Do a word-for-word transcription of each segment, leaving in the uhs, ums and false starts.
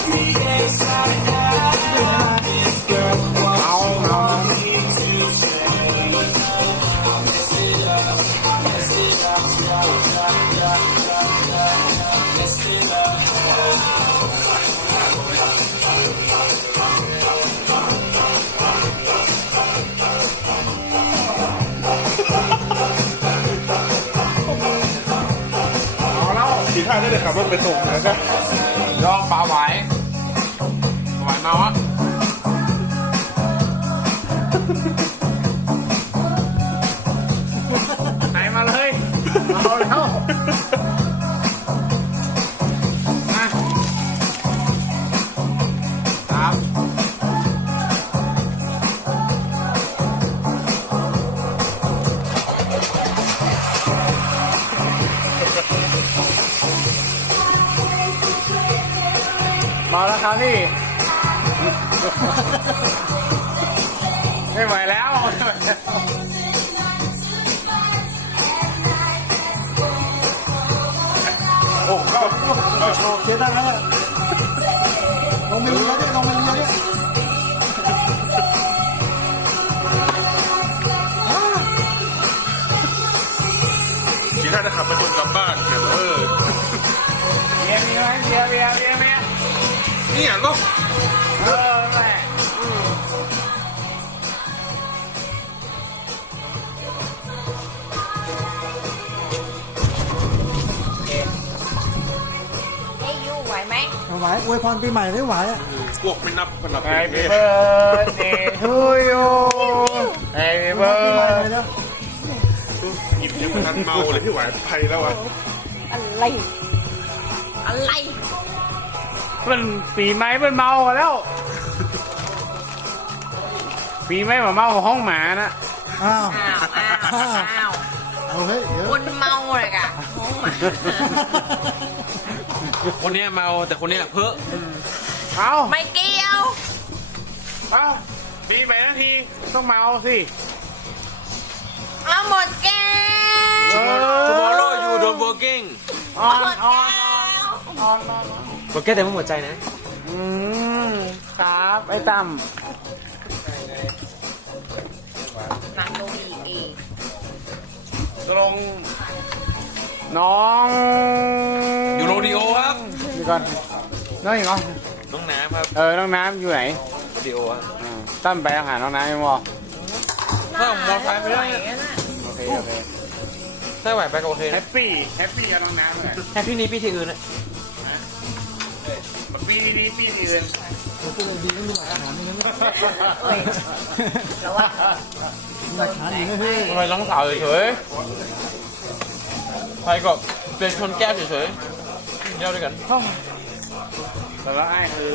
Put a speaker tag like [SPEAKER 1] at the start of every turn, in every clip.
[SPEAKER 1] เอาเอา
[SPEAKER 2] กินข้าวได้เลยครับรถไปส่งนะครับ
[SPEAKER 1] ลองปลาไหวไหวมาวะไหนมาเลยเอาแล้วมาครับมาแล้วครับพี่ ไม่ไหวแล้วโอ้โห
[SPEAKER 3] โอเคได้แล้วลงไปเรือดิลงไปเรือดิ
[SPEAKER 2] กินข้าวได้ขับไปส่งกลับบ้านเนี่ยเออ
[SPEAKER 1] เบียร์มีไหมเบียร์เบียร์เบียร์ไหม
[SPEAKER 2] นี่อ่ะลูก
[SPEAKER 1] เออแม่
[SPEAKER 4] เฮ้ยยูไหวไหม
[SPEAKER 3] ไหวอวยพรปีใหม่ไม่ไหวอ่ะ
[SPEAKER 2] พวกไม่นับขนาด
[SPEAKER 1] ไฮ
[SPEAKER 2] นี้
[SPEAKER 1] ปี้เบิร์ดเดย์ทูยูไฮปี้เบิ
[SPEAKER 3] ปีใหม่
[SPEAKER 1] ร์ด
[SPEAKER 3] เลยนะ
[SPEAKER 2] หยิบยังไม่ทันเมาเลยพี่หวายไทยแล้วอ่ะ
[SPEAKER 4] อะไร อะไร
[SPEAKER 1] มันปีไม้มันเมาแล้ว ปีไม้มาเมาของห้องหมานะ
[SPEAKER 3] อ้าว
[SPEAKER 4] อ้าว อ้าว อ้าว
[SPEAKER 3] เอาเฮ้ยเดี๋ยว
[SPEAKER 4] คนเมาเลยกะโอ้มา
[SPEAKER 5] คนนี้เมาแต่คนนี้เพ้อ
[SPEAKER 1] เอา
[SPEAKER 4] ไม่เกี่ยว
[SPEAKER 1] เอาปีไปนาทีต้องเมาสิ
[SPEAKER 4] เอาหมดแก้ว
[SPEAKER 5] ทูมอร์โรยูโดนโบกิ้ง
[SPEAKER 1] ออน
[SPEAKER 4] หมด
[SPEAKER 1] ออน
[SPEAKER 4] แก้ว
[SPEAKER 1] ออนออน
[SPEAKER 5] โบกิ้งแต่ไม่หมดใจนะ
[SPEAKER 1] อืมครับไอ้ตั้ม
[SPEAKER 4] หนังลงอีกอีก
[SPEAKER 1] ตรงน้อง
[SPEAKER 5] อยู่โรดิโอครับ
[SPEAKER 1] นี่ก่อนน้องอีกเหรอ
[SPEAKER 5] น้องน้ำครับ
[SPEAKER 1] เออน้องน้ำอยู่ไหน
[SPEAKER 5] โรดิโอครับ
[SPEAKER 1] อ่าตั้มไปหาน้องน้ำยังบ่
[SPEAKER 5] ถ้ามอไซค์ไปได้
[SPEAKER 4] หนนะ
[SPEAKER 1] โอเคโอเค
[SPEAKER 5] ถ้าไหวไปก็โอเค
[SPEAKER 1] แฮ
[SPEAKER 5] นะ
[SPEAKER 1] ปปี้แฮปปี้กับน้องน้ำเลย
[SPEAKER 5] แค่พี่นี้พี่ที่อื่นนะ
[SPEAKER 1] ปีนี้ปีอื่น
[SPEAKER 3] ผมก็เลยดีไม่รู้อาหารนี่นะ
[SPEAKER 4] เอ้ยแล้วว่า
[SPEAKER 3] อาหารนี่นะเฮ้ย
[SPEAKER 5] ทำไมน้องสาวเฉยๆใครก็เป็นชนแก้วเฉยๆเดียวด้วยกัน
[SPEAKER 1] แต่ละไอ้คือ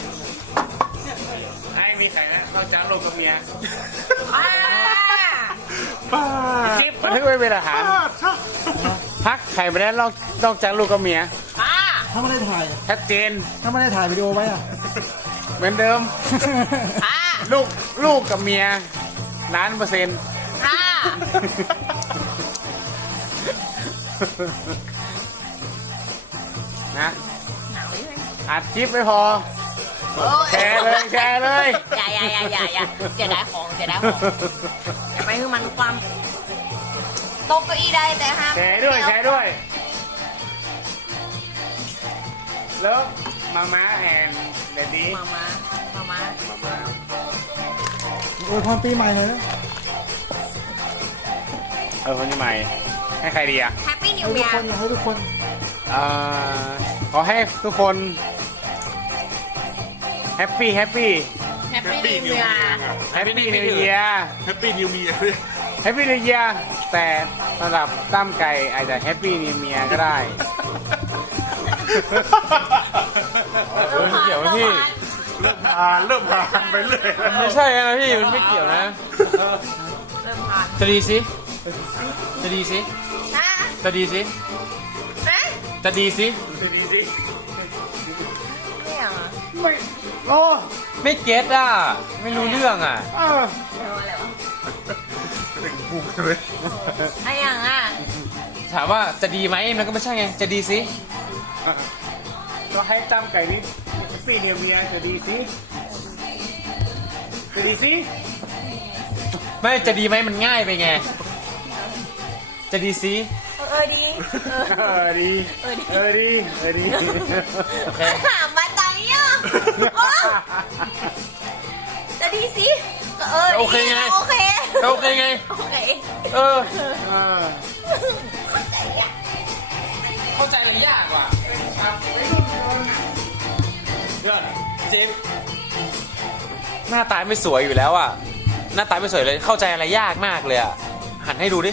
[SPEAKER 1] ไอ้มีใครนะนอกจากลูกกับเมีย
[SPEAKER 4] อ้า
[SPEAKER 2] ป้า
[SPEAKER 1] จิ๊บบันทึกไว้เป็นอาหารพักไข่ไปได้นอกนอกจากลูกกับเมีย
[SPEAKER 4] อ้า
[SPEAKER 3] ถ้าไม่ได้ถ่าย
[SPEAKER 1] ชัดเจน
[SPEAKER 3] ถ้าไม่ได้ถ่ายวิดีโอไว้อ่ะ
[SPEAKER 1] เหมือนเดิม
[SPEAKER 4] อ้า
[SPEAKER 1] ลูกลูกกับเมียล้านเปอร์เซ็นต์
[SPEAKER 4] อ้า
[SPEAKER 1] นะ
[SPEAKER 4] หนาวอยู่ไหม
[SPEAKER 1] อัดคลิปไม่พอ
[SPEAKER 4] โอ้ย
[SPEAKER 1] แชร์เลยแชร์เลย
[SPEAKER 4] อย่าอย่าอย่าอย่าอย่าจะได้ของจะได้ของอย่าไปให้มันความตกเก้าอี้ได้แต่ห้าม
[SPEAKER 1] แชร์ด้วยแชร์ด้วยแล้วมาม่าแอนเดดดี้
[SPEAKER 4] มามามามา
[SPEAKER 3] อวยพรปีใหม่เลยนะ
[SPEAKER 1] เออคนที่ใหม่ให้ใครดีอ่ะ
[SPEAKER 4] แฮปปี้นิ
[SPEAKER 3] ให้
[SPEAKER 4] ว
[SPEAKER 3] ทุ
[SPEAKER 4] เยี
[SPEAKER 3] ก
[SPEAKER 4] ย
[SPEAKER 3] คน
[SPEAKER 4] ร์
[SPEAKER 3] ให้ทุกคน
[SPEAKER 1] เอ่อขอให้ทุกคนแฮปปี้แฮปปี้
[SPEAKER 4] แฮปปี้นิวเยียร์
[SPEAKER 1] แฮปปี้นิวเยียร์
[SPEAKER 2] แฮปปี้นิวเมีย
[SPEAKER 1] แฮปปี้นิวเยียร์แต่สำหรับตั้มไก่อาจจะแฮปปี้นิวเมียก็ได้เออเกี่ยวไหมพี่
[SPEAKER 2] เริ่มพานเริ่มพานไปเรื่อยแล้ว
[SPEAKER 5] ไม่ใช่นะพี่มันไม่เกี่ยวนะ
[SPEAKER 4] เริ่มผ่าน
[SPEAKER 5] จะดีสิจะดีสิ
[SPEAKER 4] นะ
[SPEAKER 5] จะดีสิ
[SPEAKER 4] นะ
[SPEAKER 5] จะดีสิ
[SPEAKER 1] ดีสิ
[SPEAKER 4] เนี่ยเหรอ
[SPEAKER 1] ไม่โอ้
[SPEAKER 5] ไม่เก็ตอ่ะไม่รู้เรื่องอ่ะ
[SPEAKER 1] เออ
[SPEAKER 4] เดี๋ยวอะไรวะ
[SPEAKER 2] ถึงกูเลย
[SPEAKER 4] ไอ้อย่างอ่ะ
[SPEAKER 5] ถามว่าจะดีไหมมันก็ไม่ใช่ไงจะดีสิ
[SPEAKER 1] ก็ให้ตั้มไก่นี่ปีเนี่ยเมียจะดีสิจะดีสิ
[SPEAKER 5] ไม่จะดีไหมมันง่ายไปไง จะดีสิ
[SPEAKER 4] เออเออดีเออ
[SPEAKER 1] เออดี
[SPEAKER 4] เออดี
[SPEAKER 1] เออดีเออดี
[SPEAKER 5] โอเค
[SPEAKER 4] มาตายอ่ะโอ้จะดีสิก็เออดี
[SPEAKER 5] โอเคไง
[SPEAKER 4] โอเค
[SPEAKER 5] โอเคไง
[SPEAKER 4] โอเค
[SPEAKER 5] เออ
[SPEAKER 1] เออ
[SPEAKER 5] เข้าใจอะไรยากกว่าเพื่อนเจฟหน้าตาไม่สวยอยู่แล้วอ่ะ หน้าตาไม่สวยเลย เข้าใจอะไรยากมากเลยอ่ะ หันให้ดูดิ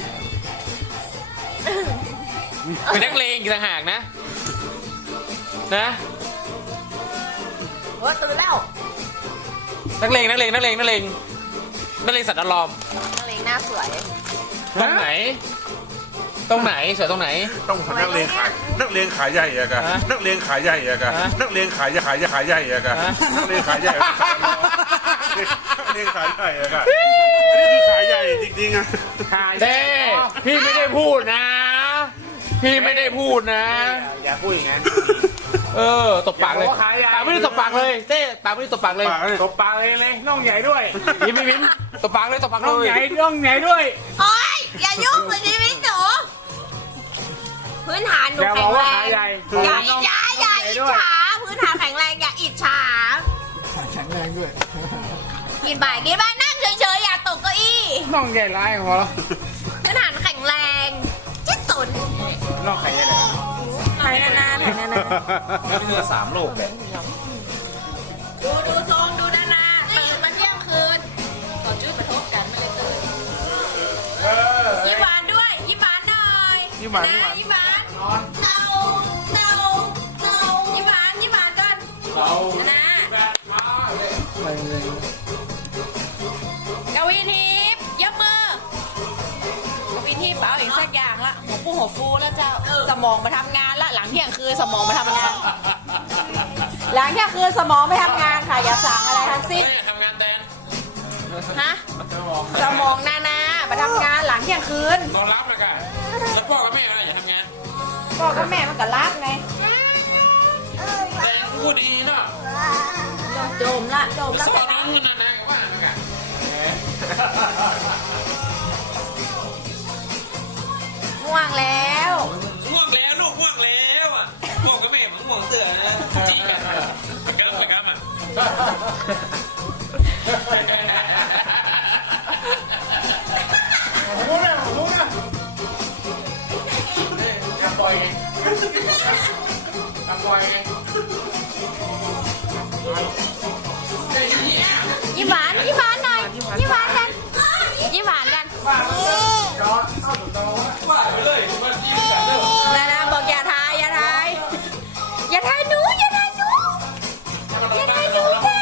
[SPEAKER 5] เป็นนักเลงอีกต่างหากนะ นะ
[SPEAKER 4] โอ้ตื่นแล้ว
[SPEAKER 5] นักเลงนักเลงนักเลงนักเลงนักเลงสัตว์อารอม
[SPEAKER 4] นักเลงหน้าสวย
[SPEAKER 5] ตรงไหน ตรงไหนสวยตรงไหน
[SPEAKER 2] ต้องนักเลงขายนักเลงขายใหญ่อะกะ
[SPEAKER 5] ฮะ
[SPEAKER 2] นักเลงขายใหญ่อะกะ
[SPEAKER 5] ฮะ
[SPEAKER 2] นักเลงขายใหญ่ขายใหญ่ขายใหญ่อะกะ
[SPEAKER 5] ฮะ
[SPEAKER 2] นักเลงขายใหญ่นักเลงขายใหญ่อะกะอันนี้คือขายใหญ่จริงๆอะ
[SPEAKER 5] เด้พี่ไม่ได้พูดนะ พี่ไม่ได้พูดนะ
[SPEAKER 1] อย่าพูดอย่างนั้น
[SPEAKER 5] เออตบปากเลย
[SPEAKER 1] อย่าบอกว่าขายใหญ่
[SPEAKER 5] ปากไม่ได้ตบปากเลยเต้ปากไม่ได้ตบปากเลย
[SPEAKER 2] ปากเนี่ย
[SPEAKER 1] ตบปากเลยเลยน้องใหญ่ด้วย
[SPEAKER 5] ยิ้มยิ้มยิ้มตบปากเลยตบปากเล
[SPEAKER 1] น้อง
[SPEAKER 5] ย
[SPEAKER 1] ใหญ่น้องใหญ่ด้วย
[SPEAKER 4] โอ๊ยอย่ายุ่งกับชีวิตหนูพื้นฐานหนู
[SPEAKER 1] อย่าบ
[SPEAKER 4] แข็
[SPEAKER 1] อก
[SPEAKER 4] ง
[SPEAKER 1] ว่า
[SPEAKER 4] แร
[SPEAKER 1] ขาง ใหญ่
[SPEAKER 4] อย่า
[SPEAKER 1] น้
[SPEAKER 4] อิ
[SPEAKER 1] อง
[SPEAKER 4] จฉาอย่าอิจฉาพื้นฐานแข็งแรงอย่าอิจฉา
[SPEAKER 3] แข็งแรงด้วย
[SPEAKER 4] กินไปกินไปนั่งเฉยๆอย่าตกเก้าอี้
[SPEAKER 1] น้องใหญ่ร้ายของเรา
[SPEAKER 4] พื้นฐานแข็งแรงที่สุด
[SPEAKER 1] น้องใครใหญ่เลย
[SPEAKER 4] ไหนนานๆไหนนาน
[SPEAKER 5] ไม่เจอสามโลกเลย
[SPEAKER 4] ๆดูดูทรงดูนานาตื่นมาเที่ยงคืนขอจุ้ยกระทบกันไม่เลยตื่น
[SPEAKER 1] เออ
[SPEAKER 4] ยิ้มหวานด้วยยิ้มหวานหน่อย
[SPEAKER 1] ยิ้มหวาน
[SPEAKER 4] ะ
[SPEAKER 1] ยิ้
[SPEAKER 4] ยิ้
[SPEAKER 1] ม
[SPEAKER 4] ม
[SPEAKER 1] หวาว
[SPEAKER 4] หาน นเต่าเต่าเต่ายิ้มหวานยิ้มหวานก่อน
[SPEAKER 1] เรา
[SPEAKER 4] นะ
[SPEAKER 1] แบบมาเลย
[SPEAKER 3] แรงเลย
[SPEAKER 4] กวีทิพย์ยกมือกวีทิพย์เอาอีกสักอย่างละหัวปูหัวฟูแล้วเจ้าสมองมาทำงานละหลังเที่ยงคืนสมองมาทำงาน หลังเที่ยงคืนสมองไม่ทำงานค่ะอย่าสั่งอะไรทั้งสิ้น
[SPEAKER 5] ทำงานแทน
[SPEAKER 4] ฮะสมองนานามาทำงานหลังเที่ยงคืน
[SPEAKER 5] นอนรับเลยกันแล้วพ่อกับแม่อะไรอย่าทำงาน
[SPEAKER 4] พ่อกับแม่มันก็รักไง
[SPEAKER 5] แต่พูดดีเนาะ
[SPEAKER 4] โจมละโจมละ
[SPEAKER 5] สอนน้องเงินนานๆกับว่าอะไรกัน
[SPEAKER 4] ง่วงแล้ว
[SPEAKER 5] ง่วงแล้วลูกง่วงแล้วอ่ะง่วงกับแม่มันง่วงเตือนนะจีกันมันกันมันกันอ่ะ
[SPEAKER 1] รู้นะรู้นะอย่าปล่อยไงอย่าปล่อยไง
[SPEAKER 4] ยิ้มหวานยิ้มหวานหน่อยยิ้มหวานกันยิ้มหวานกัน
[SPEAKER 1] จอดเข้าถึงจอวะ
[SPEAKER 5] ว่าไปเลยว่าจีกันเด้อ
[SPEAKER 4] นานาบอกอย่าทายอย่าทายอย่าทายหนูอย่าทายหนูอย่าทายหนูจ้า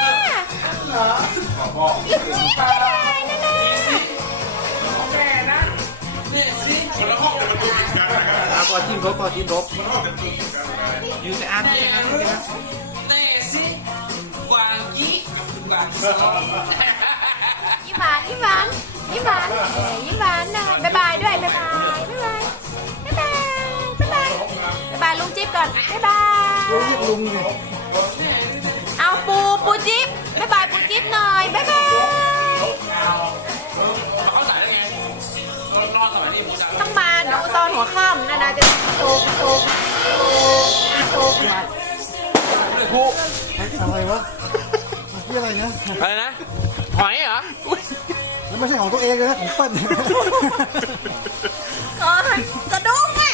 [SPEAKER 4] อย่าจิ๊บอย่าทายนานา
[SPEAKER 1] แม่นะ
[SPEAKER 5] เนี่ยสิ
[SPEAKER 2] คนละห้องแต่มันดูติดกันนะครับ
[SPEAKER 3] อ่ะพอทีมรบพอทีมรบ
[SPEAKER 2] คนละห้องแต่ดูติดกันนะครับ
[SPEAKER 3] อยู่แต่อ่านแต่อ่านแต่อ่าน
[SPEAKER 5] เนี่ยสิกวางยี่กวาง
[SPEAKER 4] ยิ้มหวานยิ้มหวานยิ้มหวานเออยิ้มหวานหน่อยบ๊ายบายด้วยบ๊ายบายบ๊ายบายบ๊ายบายบ๊ายบายบ๊ายบายลุงจิ๊บก่อนบ๊ายบาย
[SPEAKER 3] เรียกลุงไง
[SPEAKER 4] เอาปูปูจิ๊บบ๊ายบายปูจิ๊บหน่อยบ๊ายบาย
[SPEAKER 5] เขาใส่ได้ไงนอนสมัยนี้มูจัง
[SPEAKER 4] ต้องมาดูตอนหัวค่ำนานาจะโตกโตกโตก
[SPEAKER 5] ผู้
[SPEAKER 3] อะไรวะนี่อะไรนะ
[SPEAKER 5] อะไรนะหอยเหรอ
[SPEAKER 3] แล้วไม่ใช่ของตัวเองเลยนะของเปิ้ล
[SPEAKER 4] เออสะดุ้งอ่ะ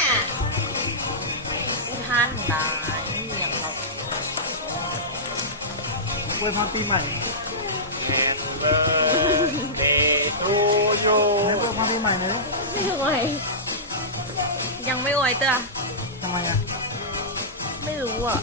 [SPEAKER 4] ท่านตายอย่างเรา
[SPEAKER 3] อวยพรปีใหม่
[SPEAKER 1] เบอร์เดทูโย
[SPEAKER 3] แล้วอวยพรปีใหม่หน่อยดิ
[SPEAKER 4] ไม่อวยยังไม่อวยเต้อ
[SPEAKER 3] ทำไมอ่ะ
[SPEAKER 4] ไม่รู้อ่ะ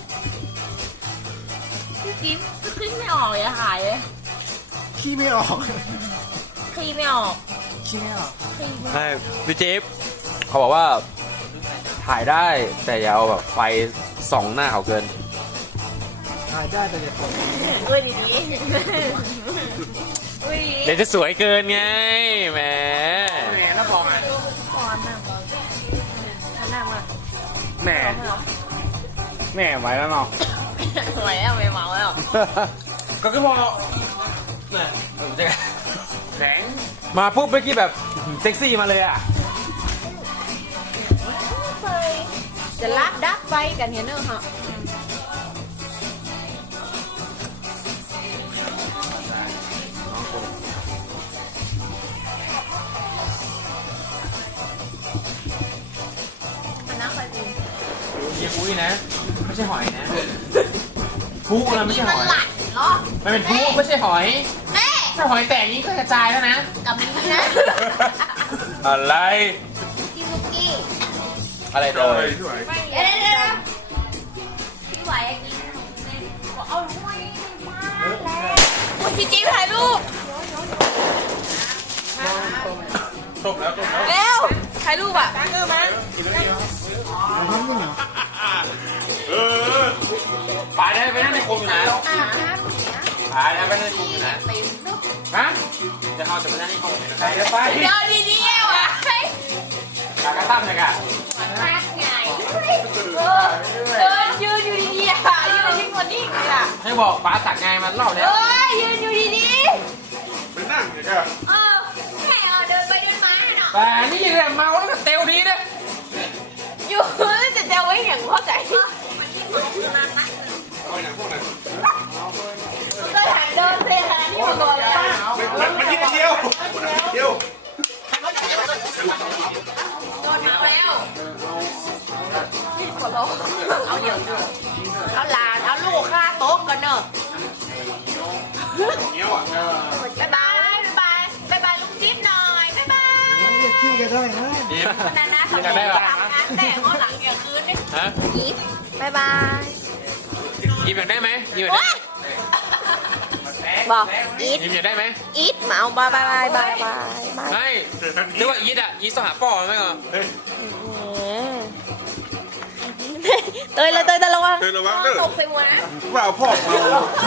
[SPEAKER 4] พี่กิ๊ฟคิดไม่ออกเลยอะหายเลย
[SPEAKER 3] ขี้ไม่ออก
[SPEAKER 4] คีย์ไม่ออก
[SPEAKER 3] ขี้ไม่ออก
[SPEAKER 4] คีย์ไม่ออก
[SPEAKER 5] ใช่พี่จิ๊บเขาบอกว่าถ่ายได้แต่อย่าเอาแบบไฟส่องหน้าเขาเกิน
[SPEAKER 3] ถ่ายได้แต่อย่าปวด
[SPEAKER 4] อุ้ยดีดีอุ้ย
[SPEAKER 5] เดี๋ยวจะสวยเกินไงแหม
[SPEAKER 1] แม่นะบอกอ่ะ
[SPEAKER 4] ก่อนนะท่านนั่งมา
[SPEAKER 1] แม่แม่ไหวแล้วเนาะ
[SPEAKER 4] ไม่แล้วไม่เมาแล้ว
[SPEAKER 5] ก็คือพอเนี่ยเออจะ
[SPEAKER 1] แข็ง
[SPEAKER 5] มาปุ๊บเมื่อกี้แบบเซ็กซี่มาเลยอ่ะ
[SPEAKER 4] ไฟจะลากดับไฟกันเห็นเนอะฮะอันนั้นใครดี
[SPEAKER 5] เยี่ยอุ้ยนะ ไม่ใช่หอยนะพุกนะไม่ใช่ห
[SPEAKER 4] มัน
[SPEAKER 5] อย
[SPEAKER 4] หลัดเหรอ
[SPEAKER 5] มันเป็นพุกไม่ใช่หอย
[SPEAKER 4] แม่
[SPEAKER 5] ถ้าหอยแตกนี้ก็กระจายแล้วนะ
[SPEAKER 4] กับนี้นะ
[SPEAKER 5] อะไร
[SPEAKER 4] พี่บุกกี้
[SPEAKER 5] อะไร
[SPEAKER 2] เอา
[SPEAKER 5] เล
[SPEAKER 2] เลย
[SPEAKER 5] ย
[SPEAKER 2] พี่ไหว
[SPEAKER 4] เดี๋ยวเดี๋ยวพี่ไหวอย่างนี้เอาลูกมาแล้วพี่จิ๊บถ่ายรูป
[SPEAKER 2] ต้มแล้วต้มแล้ว
[SPEAKER 4] เร็วถ่ายรูปอ่ะตั้งเงินมา
[SPEAKER 2] เออ
[SPEAKER 5] ปลาได้ไปนั่งในคุมอยู่นะ
[SPEAKER 4] อาบน้ำเสีย
[SPEAKER 5] ปลาได้ไปนั่งในคุมอยู่นะ
[SPEAKER 4] เต็มลูก
[SPEAKER 5] ฮะจะเอาจะไปนั่งในคุมอยู่นะใครจะไป
[SPEAKER 4] เดี๋ยวดีๆว่ะเฮ้ย
[SPEAKER 5] ปลากระตั้มเลยกัน
[SPEAKER 4] มากไงเออเดินยืนอยู่ดีๆอ่ะยืนนิ่งกว่านิ่งเลยอ่ะ
[SPEAKER 5] ให้บอกปลาตักไงมันเล่าแล้ว
[SPEAKER 4] เอ้ยยืนอยู่ดี
[SPEAKER 2] ไปนั่งเนี่ยก็
[SPEAKER 4] ๆเออแค่เดินไปเดินมาเนาะ
[SPEAKER 5] แต่นี่แหละเมาแล้วก็เตลดีนะ
[SPEAKER 4] อยู่จะจะไว้อย่างเข้าใจ
[SPEAKER 2] เอาอย่างพวกนั้น
[SPEAKER 4] เดินหาเดินเดินหาที่มันตัวเลย
[SPEAKER 2] มันมันนิดเดียวเดียว
[SPEAKER 4] โดนมาแล้วขอร้องเอาเดี๋ยวเอาหลานเอาลูกค่าโต๊ะกันเนอะ
[SPEAKER 2] เงี้ยวอ่ะ
[SPEAKER 4] บ๊ายบายบ๊ายบายบ๊ายบายลุงจิ๊บหน่อยบ๊ายบาย
[SPEAKER 3] เรียกชื่อก็ได้นะ
[SPEAKER 5] ยิ้ม
[SPEAKER 4] นานาทำงานแต่งหลังเที่ยงคืนนี่
[SPEAKER 5] ฮะ
[SPEAKER 4] จิ๊บบ๊ายบาย
[SPEAKER 5] ยิ้มอยากได้ไหมยิ้มอยากได้
[SPEAKER 4] บอกอีท
[SPEAKER 5] ยิ้มอยากได้ไหม
[SPEAKER 4] อีทมาเอาบายบายบายบายบายบาย
[SPEAKER 5] ไม่นึกว่าอีทอ่ะอีทสหป้อไหมก่อน
[SPEAKER 2] เฮ้ย
[SPEAKER 4] เตยเลยเตยตะระวัง
[SPEAKER 2] เดินระวังเด้อ
[SPEAKER 4] ตกใส่หัวนะ
[SPEAKER 2] ว่าเอาพ่อเมา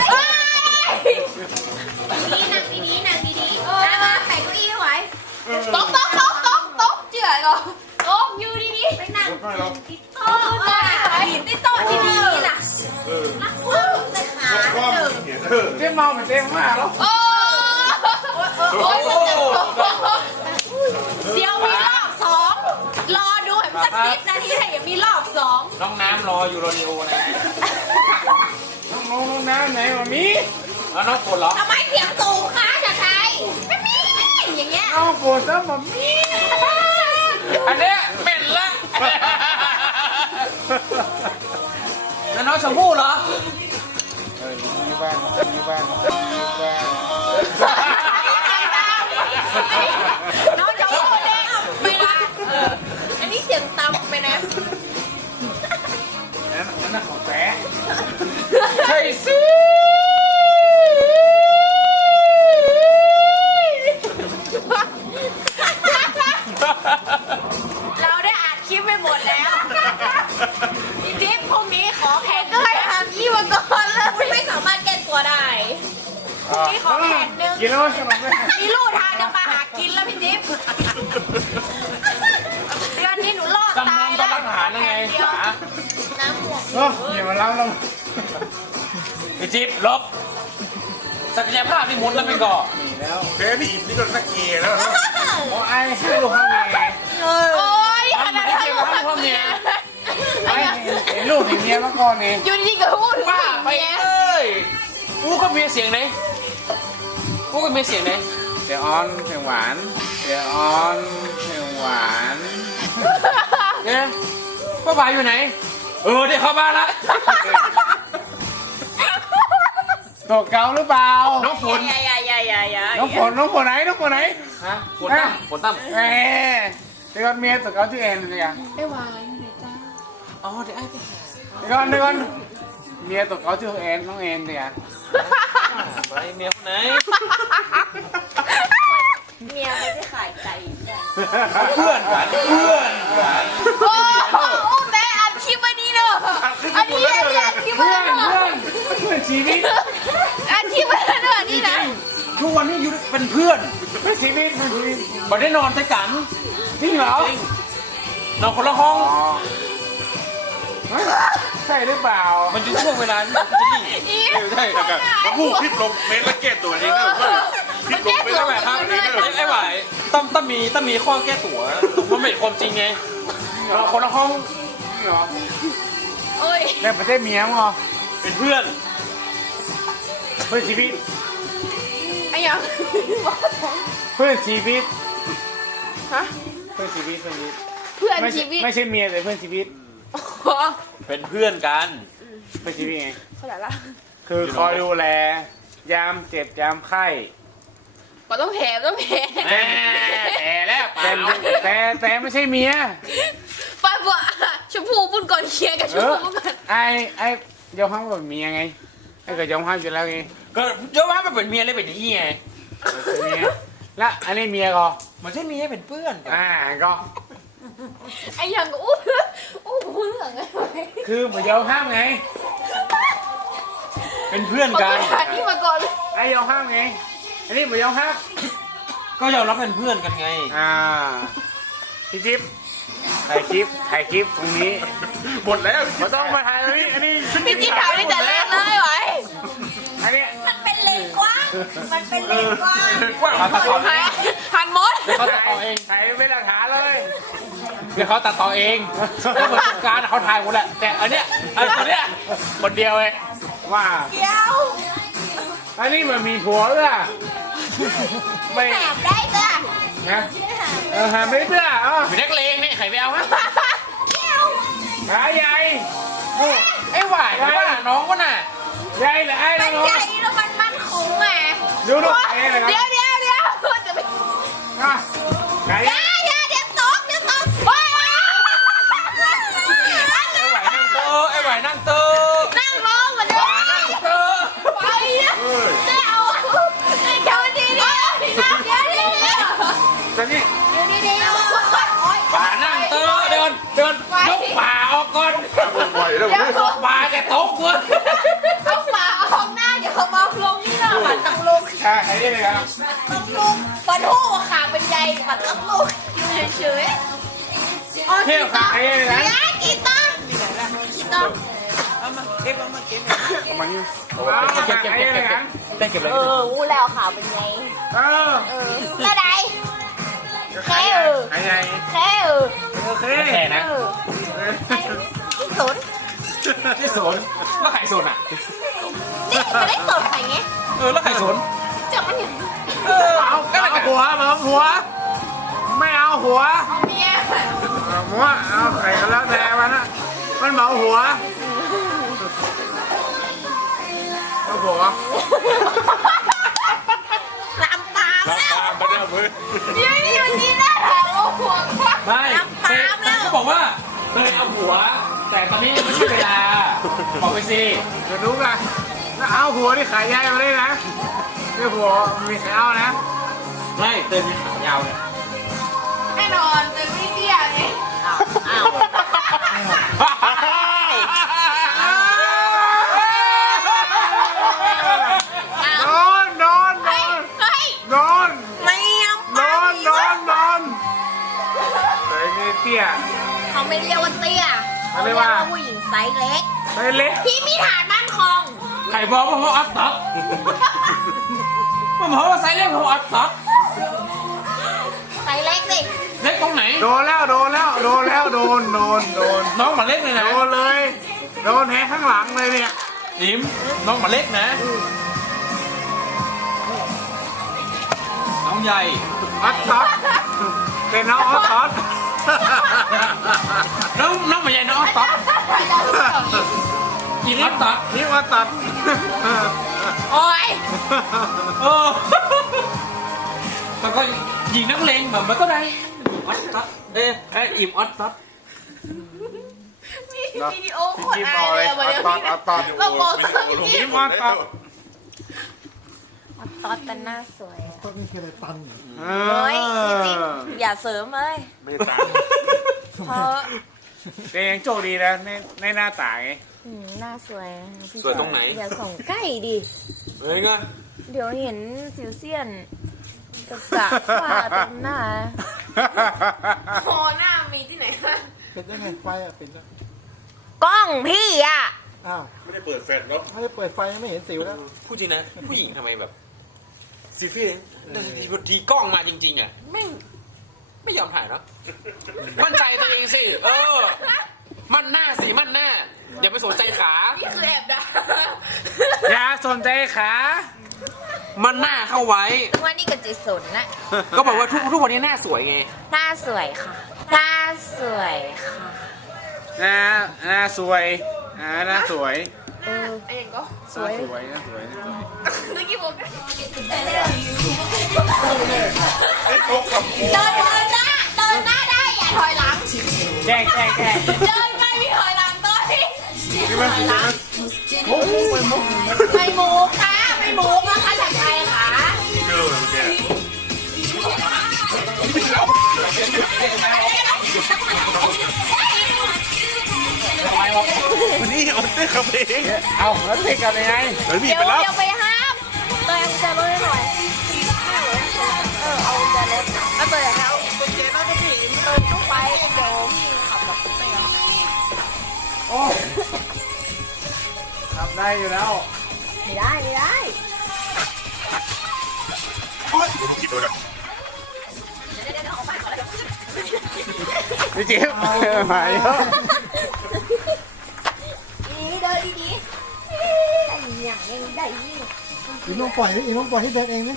[SPEAKER 4] ดีนั่งดีๆนั่งดีๆนั่งมาใส่เก้าอี้ไม่ไหวโต๊ะโต๊ะโต๊ะโต๊ะโต๊ะเจ๋อก่อนโต๊ะอยู่ดีๆไปนั่ง
[SPEAKER 2] ไม่หรอก
[SPEAKER 4] โต๊ะได้ได้โต๊ะดีๆล่ะ
[SPEAKER 2] เออ
[SPEAKER 4] รักพึ่งแต่ขา
[SPEAKER 2] พ่อ
[SPEAKER 4] หนึ่ง
[SPEAKER 2] เห็นเออ
[SPEAKER 1] เจ๊เมาเหมือนเจ๊มากแล้ว
[SPEAKER 4] โอ้โอ้เดี๋ยวมีรอบสองรอดูให้มันสักสิบนาทีให้ยังมีรอบสอง
[SPEAKER 5] น้องน้ำรออยู่โรดิโอนะ
[SPEAKER 1] น้องน้องน้ำไหนมามี
[SPEAKER 5] แล้วน้องฝนเหรอ
[SPEAKER 4] ทำไมเสียงสูงคะชาไทยไม่มีอย่างเงี้ย
[SPEAKER 1] น้องปวดแล้วมามี
[SPEAKER 5] อันเนี้ยเหม็นละแล้วน้องชมพู่เหรอ
[SPEAKER 1] เออมีบ้านมีบ้านมีบ้าน
[SPEAKER 4] น้องจะพูดเลยไปนะอันนี้เสียงต่ำไปนะ
[SPEAKER 1] นั่นนั่นน่ะของแฝง
[SPEAKER 5] ใช่สิ
[SPEAKER 4] เราได้อ่านคลิปไปหมดแล้วอีทิปพรุ่งนี้ขอแข่งด้วยทำยี่วันก่อนเลยไม่สามารถแก้ตัวได้พรุ่งนี้ขอแข่งหนึ่ง
[SPEAKER 1] กินแล้วใช่ไหม
[SPEAKER 4] มีลูกทางจะมาหากินแล้วพี่ทิพย์เดือนนี้หนูรอด
[SPEAKER 5] จำน
[SPEAKER 4] ตา
[SPEAKER 5] วย ง
[SPEAKER 4] แล้
[SPEAKER 5] ต้อ
[SPEAKER 4] ว
[SPEAKER 5] งรักฐานยังไง
[SPEAKER 4] เดียว
[SPEAKER 5] หา
[SPEAKER 4] น้ำหมวก
[SPEAKER 1] โอ้ยอย่ามาเล่าเรา
[SPEAKER 5] พี่จิ๊บลบศักยภาพที่มุดแล้วไม่ก่อ
[SPEAKER 1] มีแล้ว
[SPEAKER 2] แพ้พี่อิมนี่ก็นักเกย์แล้วนะ
[SPEAKER 1] โอ้ไอ้ให้ลูกข้างใน
[SPEAKER 4] โอ้ยขนาดนั้นลูกทำเมีย
[SPEAKER 1] ไอ้เห็นลูกเห็นเมียมาก่อนนี่
[SPEAKER 4] อยู่ดีๆก็พูดถึง
[SPEAKER 5] ป้าไป
[SPEAKER 4] เมีย
[SPEAKER 5] เอ้ยกูก็มีเสียงไหนกูก็มีเสียงไหน
[SPEAKER 1] เสียงอ่อนเสียงหวานเสียงอ่อนเสียงหวาน
[SPEAKER 5] เนี่ยป้าบ่ายอยู่ไหน เออเดี๋ยวเข้ามาละ
[SPEAKER 1] ตัวเก่าหรือเปล่า
[SPEAKER 5] น้องฝน
[SPEAKER 4] อย่าอย่าอย่าอย่าอย่า
[SPEAKER 1] น้องฝนน้องฝนไหนน้องฝนไหน
[SPEAKER 5] ฮะฝนตั้มฝนตั้ม
[SPEAKER 1] เอ๊ะเดี๋ยวก่อนเมียตัวเก่าชื่อแอนเลยอ่ะ
[SPEAKER 4] ไม่วางอยู่ไหนจ้า
[SPEAKER 5] อ๋อเดี๋ยวไอ้ไปหา
[SPEAKER 1] เดี๋ยวก่อนเดี๋ยวก่อนเมียตัวเก่าชื่อแอนน้องแอนเลยอ่ะ
[SPEAKER 5] ไปเมียคนไหน
[SPEAKER 4] เมียไม่ได้ขายไก่
[SPEAKER 5] เพื่อนกันเพื่อนกัน
[SPEAKER 4] โอ้โหแม่อัดคลิปอันนี้เนอะอันนี้อันนี้อัดคลิปอั
[SPEAKER 1] เพื่อน
[SPEAKER 4] นนี้
[SPEAKER 1] เพื่อนเพื่อนชีวิต
[SPEAKER 4] อัดคลิปอันนี้เนอะนี่นะ
[SPEAKER 5] ทุกวันนี้อยู่เป็นเพื่อน
[SPEAKER 1] เพื่อนชีวิตเพื่อนชีวิต
[SPEAKER 5] บ่ได้นอนด้วยกัน
[SPEAKER 1] จริงเหรอ
[SPEAKER 5] จริงนอนคนละห้อง
[SPEAKER 1] อ๋อเฮ้ยใช่หรือเปล่า
[SPEAKER 5] มันอยู่ช่วงเวลาจะไม่ใช่
[SPEAKER 2] แต่กันมาพูดคลิปลงเมนแล้วแก้ตัวเองนะเพื่อนคลิปลงเมนแล้วแบบครับเองนะ
[SPEAKER 5] ไอ้ไอ้หวายต้องต้องมีต้องมีข้อแก้ตัวมันเป็นความจริงไง
[SPEAKER 1] เราคนละห้องเหรอ
[SPEAKER 4] โอ้ย
[SPEAKER 1] ในประเทศเมียมั้งเหรอ
[SPEAKER 5] เป็นเพื่อน
[SPEAKER 1] เพื่อนชีวิต
[SPEAKER 4] ไอ้ยัง
[SPEAKER 1] เพื่อนชีวิต
[SPEAKER 4] ฮะ
[SPEAKER 1] เพื่อนชีวิตเพื่อนชีวิต
[SPEAKER 4] เพื่อน
[SPEAKER 1] ไม่ใช่
[SPEAKER 4] ชีวิต
[SPEAKER 1] ไม่ใช่เมียแต่เพื่อนชีวิต
[SPEAKER 4] อ๋อ
[SPEAKER 5] เป็นเพื่อนกัน
[SPEAKER 1] เพื่อนชีวิตไง
[SPEAKER 4] เท่าไหร่ละ
[SPEAKER 1] คือคอยดูแล ยามเจ็บยามไข้
[SPEAKER 4] ก็ต้องแถมต้องแถม
[SPEAKER 5] แหม่แต่แล้ว
[SPEAKER 1] แต่แต่แต่ไม่ใช่เมีย
[SPEAKER 4] ป้าบัวชมพูบุญก่อนเคลียร์กับช
[SPEAKER 1] เอ
[SPEAKER 4] ม
[SPEAKER 1] อ
[SPEAKER 4] พูบุญก่อน
[SPEAKER 1] ไอ้ไอ้ยอมห้ามแบบเมียไงไอ้ก็ยอมห้ามอยู่แล้วไง
[SPEAKER 5] ก็เยอะว่ามันเป็นเมียเลยเป็นอย่างนี้ไง
[SPEAKER 1] เป็นเมียและอันนี้เมียก็
[SPEAKER 5] มันใช่เมียเป็นเพื่อนกัน
[SPEAKER 1] อ่าก็
[SPEAKER 4] ไอ้ยังก็อู้อู้หูเหลืองไงวะ
[SPEAKER 1] คือเหมือนยอมห้ามไง
[SPEAKER 5] เป็นเพื่อนกัน
[SPEAKER 4] หาที่มาก่อนเลย
[SPEAKER 1] ไอ้ยอมห้ามไงอันนี้เหมือนยอมห้าม
[SPEAKER 5] ก็ยอมรับเป็นเพื่อนกันไง
[SPEAKER 1] อ่าพี่จิ๊บถ่ายคลิปถ่ายคลิปตรงนี้
[SPEAKER 2] หมดแล้ว
[SPEAKER 1] มาต้องมาถ่ายตรงนี้อันนี้
[SPEAKER 4] พี่จิ๊บถามได้แต่แรกเลยไหว
[SPEAKER 1] อันนี้
[SPEAKER 4] มันเป็นเลนกว้างมันเป็นเลนกว้าง
[SPEAKER 2] กว้าง
[SPEAKER 5] ตัดต่อเอง
[SPEAKER 4] หันมด
[SPEAKER 5] เดี๋ยวเขาตัดต่อเอง
[SPEAKER 1] ถ่ายเป็นหลักฐานเลย
[SPEAKER 5] เดี๋ยวเขาตัดต่อเองก็เหมือนสงกรารเขาถ่ายหมดแหละแต่อันเนี้ยอันตัวเนี้ย
[SPEAKER 1] คนเดียวเองว่า
[SPEAKER 4] เดียว
[SPEAKER 1] อันนี้มันมีผัวด้วยไม่
[SPEAKER 4] แถมได้จ้ะ
[SPEAKER 1] นะเออหาไม่เพื่ออ๋อ
[SPEAKER 5] เป็นนักเลงนี่ใครไปเอาฮะ
[SPEAKER 1] ขาใหญ่
[SPEAKER 5] ไอ้หวายว่าน้องวะน่ะ
[SPEAKER 1] ใหญ่เลยไอ้
[SPEAKER 4] มั
[SPEAKER 1] น้
[SPEAKER 4] น
[SPEAKER 1] อง
[SPEAKER 4] ใหญ่แล้วมันมั่นคงไง
[SPEAKER 1] ดูดูไอ้เลยครับ
[SPEAKER 4] เดี๋ยวเดี๋ยวเดี๋ยวจะไป
[SPEAKER 1] อ่ะไก่
[SPEAKER 4] เดี๋ยวเดี๋ยวเดี๋ยวตกเดี๋ยวตกว้าว
[SPEAKER 5] ไอ้หวายนั่งโตไอ้หวายนั่งโต
[SPEAKER 4] นั่งร้องเหมือนเดิม
[SPEAKER 5] นั่งโต
[SPEAKER 4] ไปนะเดี๋ยวเดี๋ยวดีดีเดี๋ยวเดี๋ยวเดี๋ยวเดี๋ยว
[SPEAKER 1] ตอนนี้
[SPEAKER 4] ดีดีโอ๊ย
[SPEAKER 5] ป่านั่งโตเดินเดินยกป่าออกก่อน
[SPEAKER 2] ไหวแล้ว
[SPEAKER 4] เดี๋ยวเขา
[SPEAKER 5] ป่าจะตกเว้ย
[SPEAKER 4] เอาฝาเอาหน้าเดี๋ยวเขามาลงนี่นะมันต้องลง
[SPEAKER 1] อ่ะไอ้นี่เลยครับ
[SPEAKER 4] ต้องลงปะทูขาเป็นใหญ่มันต้องลงอยู่เฉยๆอ๋อกีตาร์กีตาร์กีตาร์
[SPEAKER 1] มันอยู่
[SPEAKER 5] เก็บเก็บเก็บเก็บเก็บได้เก็บเลย
[SPEAKER 4] เออวู้แล้วขาเป็นไง
[SPEAKER 1] เออ
[SPEAKER 4] เออแล้วไหนแค่เออ
[SPEAKER 1] ไอ้ใหญ่
[SPEAKER 4] แค่เออ
[SPEAKER 1] โอเค
[SPEAKER 5] แค่นะ
[SPEAKER 4] เออที่สุด
[SPEAKER 5] ที่สนแล้วไข่สนอ่ะ
[SPEAKER 4] นี่ไม่ได้สดใครไง
[SPEAKER 5] เออแล้วไข่สน
[SPEAKER 4] จะมันอย่าง
[SPEAKER 5] เออ
[SPEAKER 1] เอาเอาหัวมาหัว ไม่เอาหัว
[SPEAKER 4] เอาเมีย
[SPEAKER 1] เอาหัวเอาไข่ก็แล้วแต่มันนะมันเหมาหัวเอาหัว
[SPEAKER 4] ลำปาม
[SPEAKER 2] รับ
[SPEAKER 4] แล้ว
[SPEAKER 2] ตามมาเนี่ยมือ
[SPEAKER 4] เดี๋ยวนี้มันนี่น่าถามว่าหัวควัก
[SPEAKER 5] ไม่
[SPEAKER 4] ลำปามแล้ว
[SPEAKER 5] ก็บอกว่าเคยเอาหัว แต่ตอนนี้ไม่ใช่เวลาบอกไปสิ
[SPEAKER 1] เดี๋ยวรู้กันแล้วเอาหัวที่ขายใหญ่มาเลยนะนี่หัวมีใครเอานะ
[SPEAKER 5] ไม่เติมขายาวเลย
[SPEAKER 4] แน่นอนเป็นวิเดียเลยอ้าว
[SPEAKER 1] นอนนอนน
[SPEAKER 4] เฮ้
[SPEAKER 1] อย น
[SPEAKER 4] เฮ้ย
[SPEAKER 1] นอน
[SPEAKER 4] ไม่ยัง
[SPEAKER 1] น
[SPEAKER 4] ปา
[SPEAKER 1] อนนอนนอนไอ้นี่เตี้ย
[SPEAKER 4] เขาไม่เรียกว่าเตี้ยเขาเรียกว่าผู้หญิงไซส์เล็ก
[SPEAKER 1] ไอ้เล็ก
[SPEAKER 4] ที่มีฐานมั่นคง
[SPEAKER 5] ไข่บอกว่าเขาอัพตัดมันบอกว่าไซส์เล็กเขาอัพตัด
[SPEAKER 4] ไซส์เล็กสิ
[SPEAKER 5] เล็กตรงไหน
[SPEAKER 1] โดนแล้วโดนแล้วโดนแล้วโดนโดนโดน
[SPEAKER 5] น้องมาเล็กเลยนะ
[SPEAKER 1] โดนเลย โดนแทงข้างหลังเลยเนี่ย
[SPEAKER 5] อิมน้องมาเล็กนะ น้องใหญ่
[SPEAKER 1] ออตท็อตเป็นน้องออตท็อต
[SPEAKER 5] น้องน้องมาใหญ่น้องอัพตัดกินอัพตัด
[SPEAKER 1] นี่ว่าตัด
[SPEAKER 4] โอ้ย
[SPEAKER 5] เออแล้วก็ยิงนักเลงแบบมันก็ได้อัพตัดเอ้ยไอ้อิ่มอัพตัด
[SPEAKER 4] มีวิดีโอโคตร
[SPEAKER 1] จิ้ม
[SPEAKER 4] อา
[SPEAKER 1] เอา
[SPEAKER 4] ย
[SPEAKER 1] เล
[SPEAKER 4] เลย ย
[SPEAKER 1] อ
[SPEAKER 4] วัน
[SPEAKER 1] อต
[SPEAKER 4] นี้
[SPEAKER 1] ท็อตออตท็อต
[SPEAKER 4] เราบอกเครื่อง
[SPEAKER 2] ลง
[SPEAKER 4] จิ้ม
[SPEAKER 2] มาตัด
[SPEAKER 4] ตอนแต่หน้าสวยอะ
[SPEAKER 3] ต้นนี้คืออะไรตันเหรอ
[SPEAKER 1] เอ
[SPEAKER 4] เฮ้ย
[SPEAKER 1] อ
[SPEAKER 4] จริงๆอย่าเสริมเลย
[SPEAKER 2] ไม่ตาม
[SPEAKER 4] เพราะ
[SPEAKER 1] แต่ยังโชคดีนะในในหน้าต่างไง
[SPEAKER 4] อืมหน้าสวยอะพี่
[SPEAKER 5] สวยตรงไหน
[SPEAKER 4] อย่าส่องใกล้ดิ
[SPEAKER 5] เฮ้ยไง
[SPEAKER 4] เดี๋ยวเห็นสิวเซียนกระกะฝ้าเต็มหน้าพอหน้ามีที่ไหนคะ
[SPEAKER 3] เป็นยังไงไฟอ่ะเป็นยัง
[SPEAKER 4] กล้องพี่อ่ะ
[SPEAKER 3] ออ้าว
[SPEAKER 2] ไม่ได้เปิดแฟลชเนาะ
[SPEAKER 3] ไม่ได้เปิดไฟไม่เห็นสิวแล้ว
[SPEAKER 5] พูดจริงนะผู้หญิงทำไมแบบซีฟี่ทีกล้องมาจริงๆอ่ะไม่ไม่ยอมถ่ายเนาะมั่นใจตัวเองสิเออมั่นหน้าสิมั่นหน้าอย่าไปสนใจขา
[SPEAKER 4] นี่คือแอบด่า
[SPEAKER 1] อย่าสนใจขา
[SPEAKER 5] มั่นหน้าเข้าไว้
[SPEAKER 4] ว่านี่กับจิตสนนะ
[SPEAKER 5] ก็บอกว่าทุกทุกวันนี้หน้าสวยไง
[SPEAKER 4] หน้าสวยค่ะ หน้าสวยค่ะ
[SPEAKER 1] หน้าหน้าสวยอ่าหน้าสวย
[SPEAKER 4] เออเองก็
[SPEAKER 1] หน้าสวยหน้าสวยหน้าสวย
[SPEAKER 4] เมื่อกี้ผม
[SPEAKER 2] ไอ้โต๊ะขับโค้ง
[SPEAKER 4] เดินเดินหน้าเดินหน้าได้อย่าถอยหลัง
[SPEAKER 1] แกล้งแกล้งแกล้ง
[SPEAKER 4] เดินไม่มีถอยหลังตัวที่
[SPEAKER 2] ใช่ไหมใช่ไหมโอ้โหไปมุก
[SPEAKER 4] ไม่หมูค่ะไม่หมูนะคะจากใครคะ
[SPEAKER 2] เจอเลยแกวันนี้เอาเต้ขับเอง
[SPEAKER 1] เอาแล้วเพลงกันยังไง
[SPEAKER 2] เดี๋ยวพี่
[SPEAKER 4] เดี๋ยว
[SPEAKER 2] ไปรับ
[SPEAKER 4] เดี๋ยวไปห้ามเตยเอากุญแจรถให้หน่อยเออเอากุญแจรถเอาเตยอยากเอากุญแจรถให้พี่เตยต้องไปเดี๋ยวพี่ขับแบบเตย
[SPEAKER 1] โอ้ทำได้อยู่แล้ว
[SPEAKER 4] ไม่ได้ไม่ได้
[SPEAKER 2] คิดดูนะ
[SPEAKER 1] พี่จิ๊บมาเยอะ
[SPEAKER 4] ดีเดินดีดีไอ้อย่างยังได้ยิ่ง
[SPEAKER 3] อีน้องปล่อยอีน้องปล่อยให้เดินเองนะ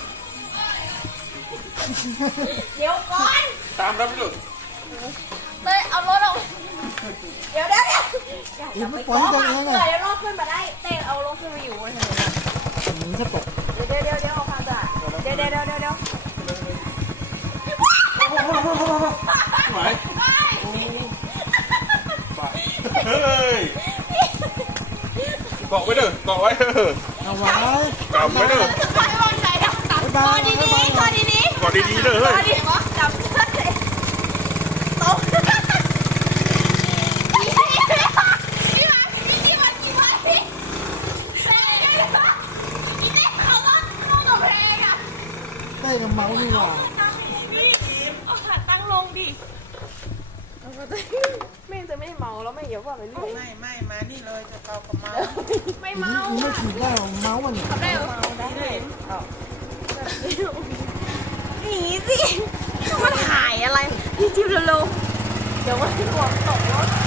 [SPEAKER 4] เดี๋ยวก่อน
[SPEAKER 5] ตามรับไม่หลุด
[SPEAKER 4] เตยเอารถออกเดี๋ยวเดี๋ยวเดี๋ยว
[SPEAKER 3] อีน้องปล่อยให้เดินเอง
[SPEAKER 4] เต
[SPEAKER 3] นะ
[SPEAKER 4] ยเดี๋ยวรถขึ้นมาได้เตยเอารถขึ้นมาอยู่บนถนน
[SPEAKER 3] หนีถ้าตก
[SPEAKER 4] เดี๋ยวเดี๋ยวเดี๋ยวเดี๋ยวเอาความสะอาดเดี๋ยวเดี๋ยวเดี๋ยวเดี๋ยวเดี๋ยว
[SPEAKER 2] ไหวเฮ้ยเกาะไว้เด้อเกาะไว้เด้อ
[SPEAKER 3] เอาไว้
[SPEAKER 2] กลับไว้เด้อ
[SPEAKER 4] ถอยรถใจดับตัดกอดีดีกอดีดี
[SPEAKER 2] เกาะดีๆเด้อก
[SPEAKER 4] อ
[SPEAKER 2] เฮ้ย
[SPEAKER 4] ดีวะจับเสื้อเสร็จตกพี่พี่พี่มาพี่ที่มันกี่วันพี่เต้ยได้ปะพี่เต้เอารถเข้ากับเพลงอะ
[SPEAKER 3] ได้กับเมาส์นี่หว่า
[SPEAKER 4] นี่เอาขาตั้งลงดิแม่จะไม่เมาแล้วไม่เยอะกว่าไปเรื่อย
[SPEAKER 6] ไม่ไม่มานี่เลยจะเกากับเมาส์
[SPEAKER 4] ไม่
[SPEAKER 3] อี
[SPEAKER 4] เมา
[SPEAKER 3] นี่ไม่ถีบได้หรอกเมาส์มันเนี่ย
[SPEAKER 4] ได้เหรอหนีสิมาถ่ายอะไร พี่จิ๊บเร็วๆเดี๋ยวมันหัวตกรถ